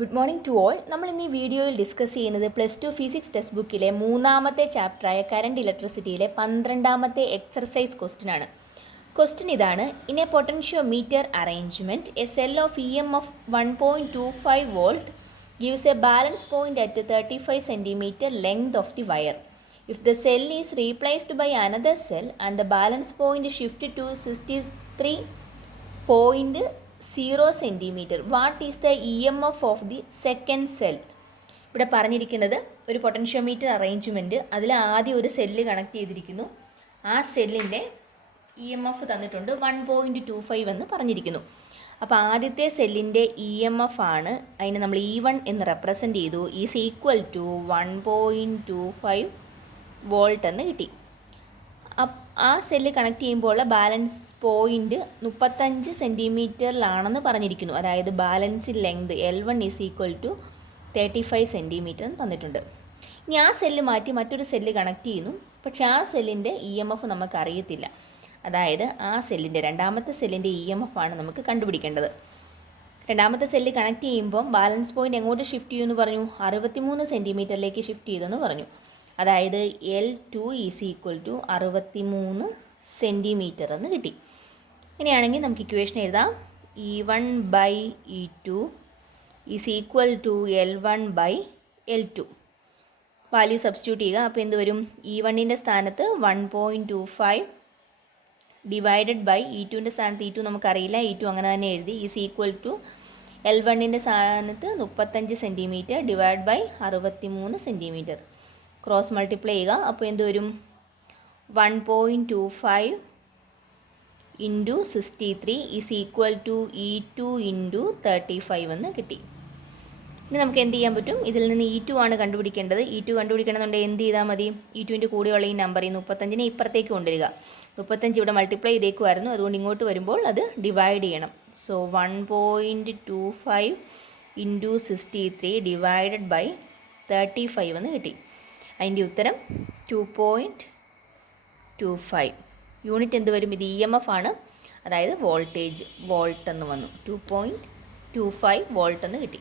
Good morning to all. നമ്മൾ ഇന്ന് ഈ വീഡിയോയിൽ ഡിസ്കസ് ചെയ്യുന്നത് +2 ഫിസിക്സ് ടെക്സ്റ്റ് ബുക്കിലെ 3ാമത്തെ ചാപ്റ്ററായ കറണ്ട് ഇലക്ട്രിസിറ്റിയിലെ 12ാമത്തെ എക്സർസൈസ് ക്വസ്റ്റ്യൻ ആണ്. ക്വസ്റ്റ്യൻ ഇതാണ്: in a potentiometer arrangement a cell of EMF 1.25 volt gives a balance point at 35 cm length of the wire. If the cell is replaced by another cell and the balance point shifted to 63.0 cm, what is the EMF of the second cell? ഇവിടെ പറഞ്ഞിരിക്കുന്നത് ഒരു potentiometer arrangement, അതിൽ ആദ്യം ഒരു cell connect ചെയ്തിരിക്കുന്നു. ആ സെല്ലിൻ്റെ EMF തന്നിട്ടുണ്ട് 1.25 എന്ന് പറഞ്ഞിരിക്കുന്നു. അപ്പോൾ ആദ്യത്തെ സെല്ലിൻ്റെ EMF ആണ്, അതിനെ നമ്മൾ E1 എന്ന് റെപ്രസെൻ്റ് ചെയ്തു. ഈസ് ഈക്വൽ ടു 1.25 വോൾട്ട് എന്ന് കിട്ടി. ആ സെല്ല് കണക്ട് ചെയ്യുമ്പോൾ ബാലൻസ് പോയിൻറ്റ് 35 സെൻറ്റിമീറ്ററിലാണെന്ന് പറഞ്ഞിരിക്കുന്നു. അതായത് balance length L1 is equal to 35 centimetre തന്നിട്ടുണ്ട്. ഇനി ആ സെല്ല് മാറ്റി മറ്റൊരു സെല്ല് കണക്ട് ചെയ്യുന്നു. പക്ഷേ ആ സെല്ലിൻ്റെ EMF നമുക്കറിയത്തില്ല. അതായത് ആ സെല്ലിൻ്റെ രണ്ടാമത്തെ സെല്ലിൻ്റെ EMF ആണ് നമുക്ക് കണ്ടുപിടിക്കേണ്ടത്. രണ്ടാമത്തെ സെല്ല് കണക്ട് ചെയ്യുമ്പം ബാലൻസ് പോയിൻ്റ് എങ്ങോട്ട് ഷിഫ്റ്റ് ചെയ്യുമെന്ന് പറഞ്ഞു? 63 സെൻറ്റിമീറ്ററിലേക്ക് ഷിഫ്റ്റ് ചെയ്തെന്ന് പറഞ്ഞു. അതായത് L2 is equal to 63 centimetre എന്ന് കിട്ടി. ഇങ്ങനെയാണെങ്കിൽ നമുക്ക് ഇക്വേഷൻ എഴുതാം. E1 by E2 is equal to L1 by L2. Value substitute ചെയ്യുക. അപ്പോൾ എന്ത് വരും? E1ൻ്റെ സ്ഥാനത്ത് 1.25 ഡിവൈഡഡ് ബൈ E2ൻ്റെ സ്ഥാനത്ത് E2 നമുക്കറിയില്ല, E2 അങ്ങനെ തന്നെ എഴുതി. ഈസ് ഈക്വൽ ടു L1ൻ്റെ സ്ഥാനത്ത് 35 centimetre divide by 63 centimetre. Cross multiply ചെയ്യുക. അപ്പോൾ എന്ത് വരും? 1.25 into 63 is equal to E2 into 35 എന്ന് കിട്ടി. ഇനി നമുക്ക് എന്ത് ചെയ്യാൻ പറ്റും? ഇതിൽ നിന്ന് E2 ആണ് കണ്ടുപിടിക്കേണ്ടത്. E2 കണ്ടുപിടിക്കണമെന്നുണ്ടെങ്കിൽ എന്ത് ചെയ്താൽ മതി? E2ൻ്റെ കൂടെയുള്ള ഈ നമ്പർ, ഈ 35നെ ഇപ്പുറത്തേക്ക് കൊണ്ടുവരിക. 35 ഇവിടെ മൾട്ടിപ്ലൈ ചെയ്തേക്കുമായിരുന്നു, അതുകൊണ്ട് ഇങ്ങോട്ട് വരുമ്പോൾ അത് ഡിവൈഡ് ചെയ്യണം. സോ 1.25 ഇൻറ്റു 63 ഡിവൈഡഡ് ബൈ 35 എന്ന് കിട്ടി. അതിൻ്റെ ഉത്തരം 2.25. യൂണിറ്റ് എന്ത് വരും? ഇത് EMF ആണ്, അതായത് വോൾട്ടേജ്, വോൾട്ട് എന്ന് വന്നു. 2.25 വോൾട്ട് എന്ന് കിട്ടി.